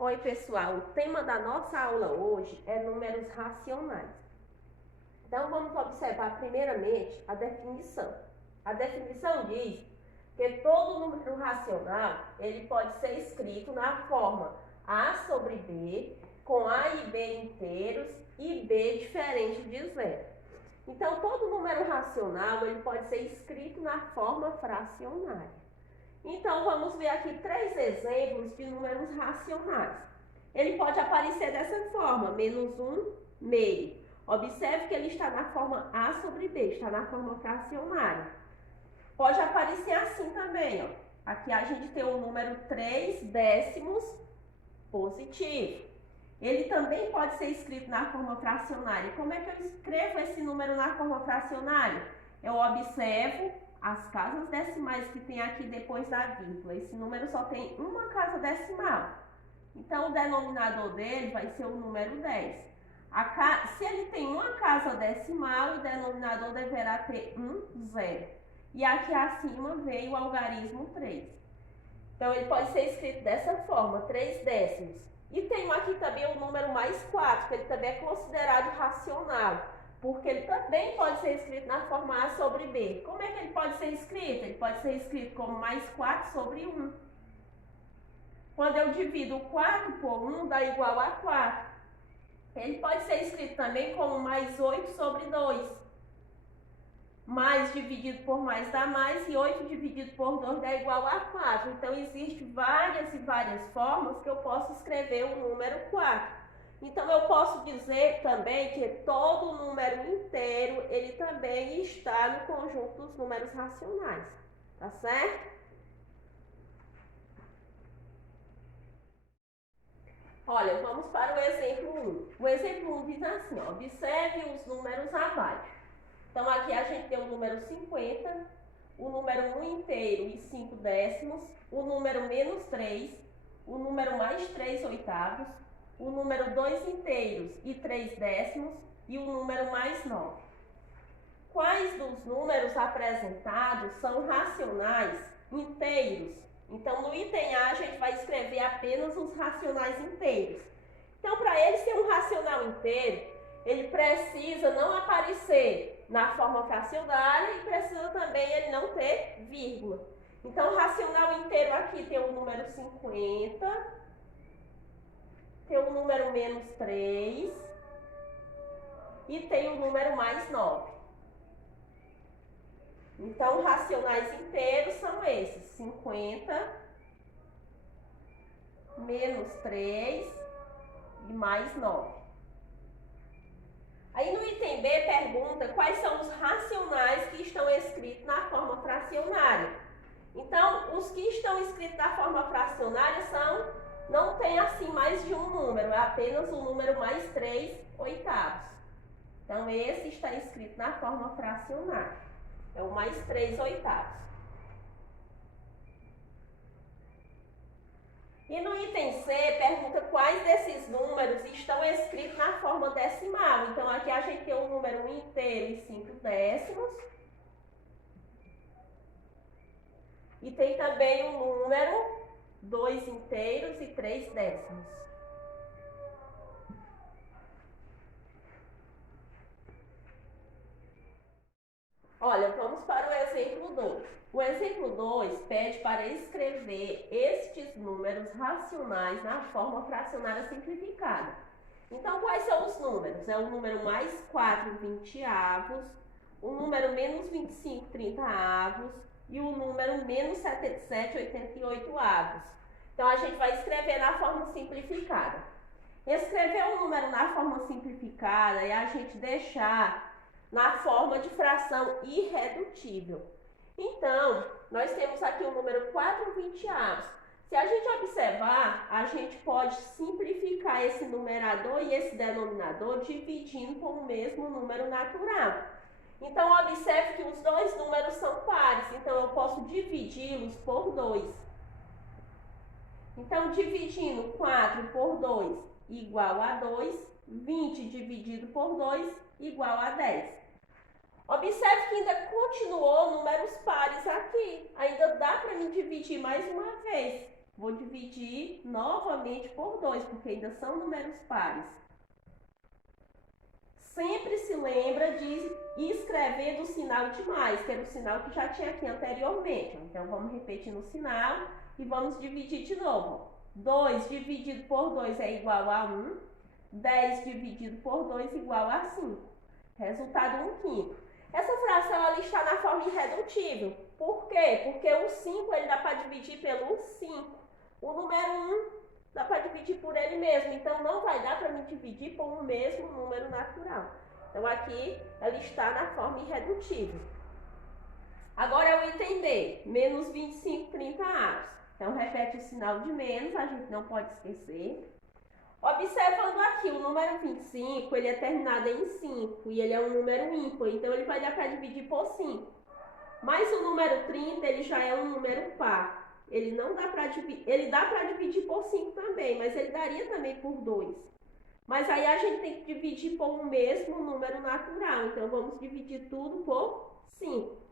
Oi, pessoal, o tema da nossa aula hoje é números racionais. Então, vamos observar primeiramente a definição. A definição diz que todo número racional, ele pode ser escrito na forma A sobre B, com A e B inteiros e B diferente de zero. Então, todo número racional, ele pode ser escrito na forma fracionária. Então, vamos ver aqui 3 exemplos de números racionais. Ele pode aparecer dessa forma, menos 1, meio. Observe que ele está na forma A sobre B, está na forma fracionária. Pode aparecer assim também, ó. Aqui a gente tem o número 3 décimos positivo. Ele também pode ser escrito na forma fracionária. Como é que eu escrevo esse número na forma fracionária? Eu observo as casas decimais que tem aqui depois da vírgula. Esse número só tem uma casa decimal. Então, o denominador dele vai ser o número 10. Se ele tem uma casa decimal, o denominador deverá ter um zero. E aqui acima veio o algarismo 3. Então, ele pode ser escrito dessa forma, 3 décimos. E tem aqui também o número mais 4, que ele também é considerado racional, porque ele também pode ser escrito na forma A sobre B. Como é que ele pode ser escrito? Ele pode ser escrito como mais 4 sobre 1. Quando eu divido 4 por 1, dá igual a 4. Ele pode ser escrito também como mais 8 sobre 2. Mais dividido por mais dá mais, e 8 dividido por 2 dá igual a 4. Então, existem várias e várias formas que eu posso escrever o número 4. Então, eu posso dizer também que todo número inteiro, ele também está no conjunto dos números racionais. Tá certo? Olha, vamos para o exemplo 1. O exemplo 1 diz assim, ó, observe os números abaixo. Então, aqui a gente tem o número 50, o número 1 inteiro e 5 décimos, o número menos 3, o número mais 3 oitavos, o número 2 inteiros e 3 décimos e o número mais 9. Quais dos números apresentados são racionais inteiros? Então, no item A, a gente vai escrever apenas os racionais inteiros. Então, para ele ser um racional inteiro, ele precisa não aparecer na forma fracionária e precisa também ele não ter vírgula. Então, o racional inteiro aqui tem o número 50, tem o número menos 3 e tem o número mais 9. Então, racionais inteiros são esses, 50, menos 3 e mais 9. Aí no item B pergunta quais são os racionais que estão escritos na forma fracionária. Então, os que estão escritos na forma fracionária não tem assim mais de um número, é apenas o número mais 3 oitavos. Então, esse está escrito na forma fracionária. É o mais 3 oitavos. E no item C, pergunta quais desses números estão escritos na forma decimal. Então, aqui a gente tem o número 1 inteiro e 5 décimos. E tem também o número 2 inteiros e 3 décimos. Olha, vamos para o exemplo 2. O exemplo 2 pede para escrever estes números racionais na forma fracionária simplificada. Então, quais são os números? É o número mais 4 vinteavos, o número menos 25 trintaavos e o número menos 77 88avos. Então, a gente vai escrever na forma simplificada. Escrever um número na forma simplificada é a gente deixar na forma de fração irredutível. Então, nós temos aqui o número 4 vinteavos. Se a gente observar, a gente pode simplificar esse numerador e esse denominador dividindo por o mesmo número natural. Então, observe que os dois números são pares, então eu posso dividi-los por 2. Então, dividindo 4 por 2 igual a 2, 20 dividido por 2 igual a 10. Observe que ainda continuou números pares aqui. Ainda dá para me dividir mais uma vez. Vou dividir novamente por 2, porque ainda são números pares. Sempre se lembra de escrever do sinal de mais, que era o sinal que já tinha aqui anteriormente. Então, vamos repetir no sinal e vamos dividir de novo. 2 dividido por 2 é igual a 1. 10 dividido por 2 igual a 5. Resultado 1/5. Essa fração ela está na forma irredutível. Por quê? Porque o 5 ele dá para dividir pelo 5. O número 1 dá para dividir por ele mesmo. Então, não vai dar para me dividir por um mesmo número natural. Então, aqui ela está na forma irredutível. Agora, é o item B. Menos 25 30avos. Então, repete o sinal de menos. A gente não pode esquecer. Observando aqui, o número 25, ele é terminado em 5 e ele é um número ímpar, então ele vai dar para dividir por 5. Mas o número 30, ele já é um número par. Ele não dá para dividir, ele dá para dividir por 5 também, mas ele daria também por 2. Mas aí a gente tem que dividir por um mesmo número natural, então vamos dividir tudo por 5.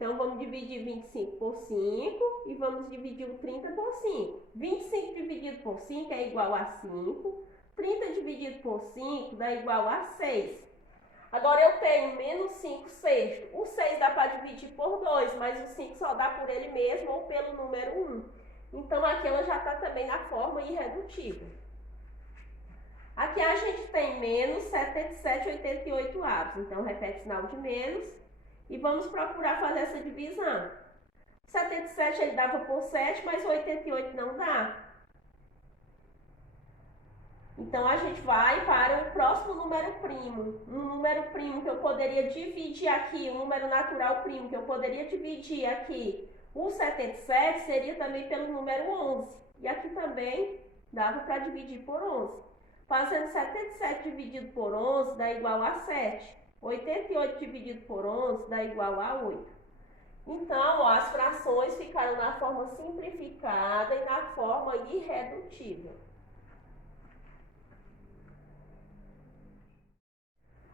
Então, vamos dividir 25 por 5 e vamos dividir o 30 por 5. 25 dividido por 5 é igual a 5. 30 dividido por 5 dá igual a 6. Agora, eu tenho menos 5 sexto. O 6 dá para dividir por 2, mas o 5 só dá por ele mesmo ou pelo número 1. Então, aqui ela já está também na forma irredutível. Aqui a gente tem menos 77/88avos. Então, repete o sinal de menos. E vamos procurar fazer essa divisão. 77 ele dava por 7, mas 88 não dá. Então, a gente vai para o próximo número primo. Um número primo que eu poderia dividir aqui, um número natural primo que eu poderia dividir aqui. O 77 seria também pelo número 11. E aqui também dava para dividir por 11. Fazendo 77 dividido por 11 dá igual a 7. 88 dividido por 11 dá igual a 8. Então, ó, as frações ficaram na forma simplificada e na forma irredutível.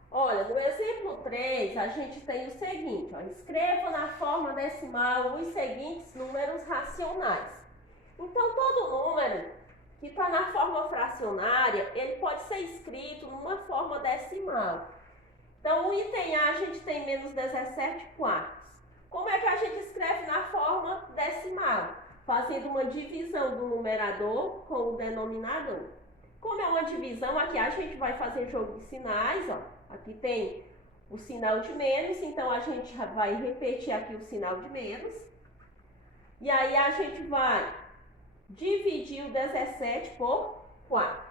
Olha, no exemplo 3, a gente tem o seguinte, ó, escreva na forma decimal os seguintes números racionais. Então, todo número que está na forma fracionária, ele pode ser escrito numa forma decimal. Então, o item A, a gente tem menos 17 quartos. Como é que a gente escreve na forma decimal? Fazendo uma divisão do numerador com o denominador. Como é uma divisão, aqui a gente vai fazer jogo de sinais, ó. Aqui tem o sinal de menos, então a gente vai repetir aqui o sinal de menos. E aí a gente vai dividir o 17 por 4.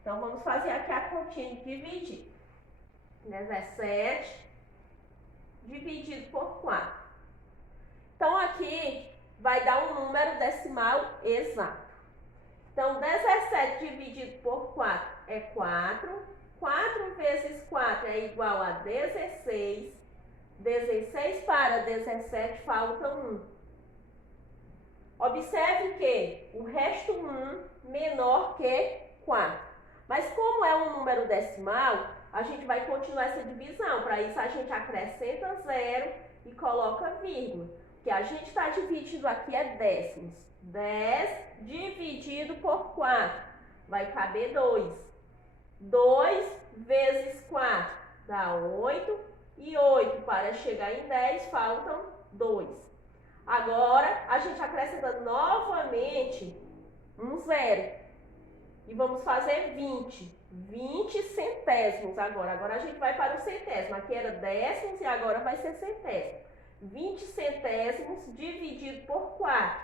Então, vamos fazer aqui a continha de dividir. 17 dividido por 4. Então, aqui vai dar um número decimal exato. Então, 17 dividido por 4 é 4. 4 vezes 4 é igual a 16. 16 para 17 falta 1. Observe que o resto 1 menor que 4. Mas como é um número decimal, a gente vai continuar essa divisão. Para isso, a gente acrescenta 0 e coloca vírgula. O que a gente está dividindo aqui é décimos. 10 dividido por 4 vai caber 2. 2 vezes 4 dá 8. E 8 para chegar em 10 faltam 2. Agora, a gente acrescenta novamente um 0. E vamos fazer 20. 20 centésimos agora. Agora a gente vai para o centésimo. Aqui era décimos e agora vai ser centésimo. 20 centésimos dividido por 4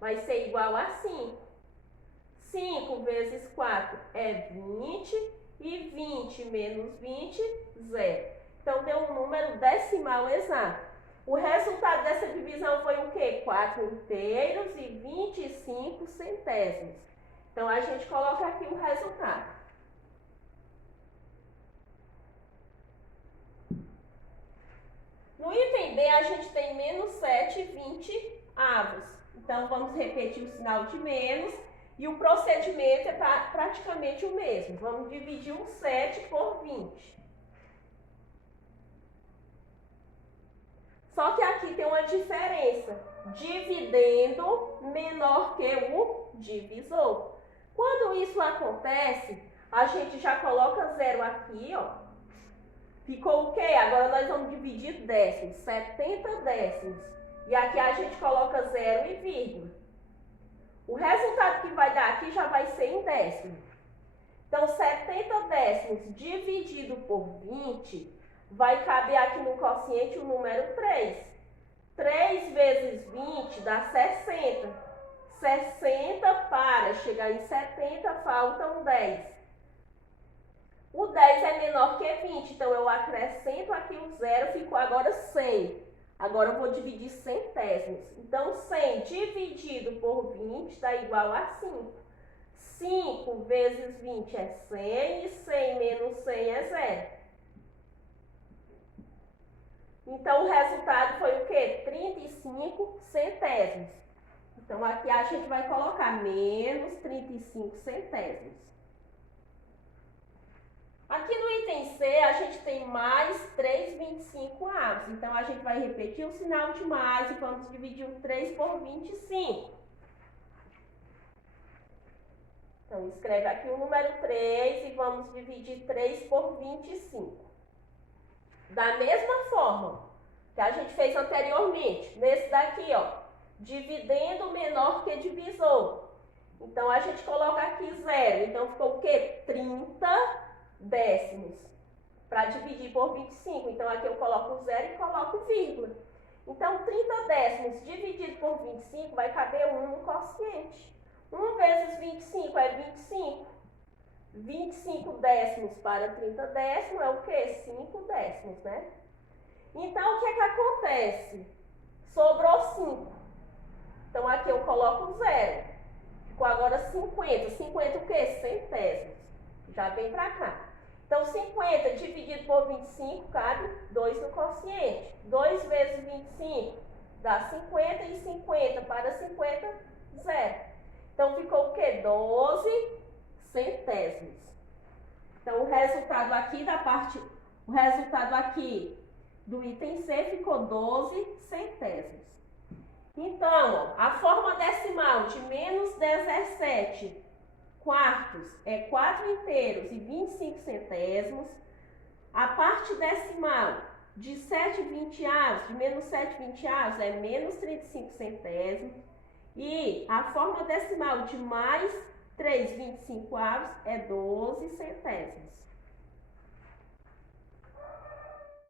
vai ser igual a 5. 5 vezes 4 é 20 e 20 menos 20, 0. Então, deu um número decimal exato. O resultado dessa divisão foi o quê? 4 inteiros e 25 centésimos. Então, a gente coloca aqui o resultado. No item B, a gente tem menos 7/20avos. Então, vamos repetir o sinal de menos. E o procedimento é praticamente o mesmo. Vamos dividir o 7 por 20. Só que aqui tem uma diferença. Dividendo menor que o divisor. Quando isso acontece, a gente já coloca zero aqui, ó. Ficou o quê? Agora nós vamos dividir décimos, 70 décimos. E aqui a gente coloca zero e vírgula. O resultado que vai dar aqui já vai ser em décimo. Então, 70 décimos dividido por 20 vai caber aqui no quociente o número 3. 3 vezes 20 dá 60. 60 para chegar em 70, faltam 10. O 10 é menor que 20, então eu acrescento aqui o zero, ficou agora 100. Agora eu vou dividir centésimos. Então, 100 dividido por 20 dá igual a 5. 5 vezes 20 é 100 e 100 menos 100 é 0. Então, o resultado foi o quê? 35 centésimos. Então, aqui a gente vai colocar menos 35 centésimos. Aqui no item C, a gente tem mais 3/25avos. Então, a gente vai repetir o sinal de mais e vamos dividir o 3 por 25. Então, escreve aqui o número 3 e vamos dividir 3 por 25. Da mesma forma que a gente fez anteriormente, nesse daqui, ó, dividendo menor que divisor. Então, a gente coloca aqui zero. Então, ficou o quê? 30 décimos para dividir por 25. Então, aqui eu coloco zero e coloco vírgula. Então, 30 décimos dividido por 25 vai caber 1 no quociente. 1 vezes 25 é 25. 25 décimos para 30 décimos é o quê? 5 décimos, né? Então, o que é que acontece? Sobrou 5. Então, aqui eu coloco zero. Ficou agora 50. 50 o quê? Centésimos. Já vem para cá. Então, 50 dividido por 25 cabe 2 no quociente. 2 vezes 25 dá 50 e 50 para 50, 0. Então, ficou o quê? 12 centésimos. Então, o resultado aqui do item C ficou 12 centésimos. Então, ó, a forma decimal de menos 17 quartos é 4 inteiros e 25 centésimos. A parte decimal de 7/20avos, de menos 7/20avos, é menos 35 centésimos. E a forma decimal de mais 3/25avos é 12 centésimos.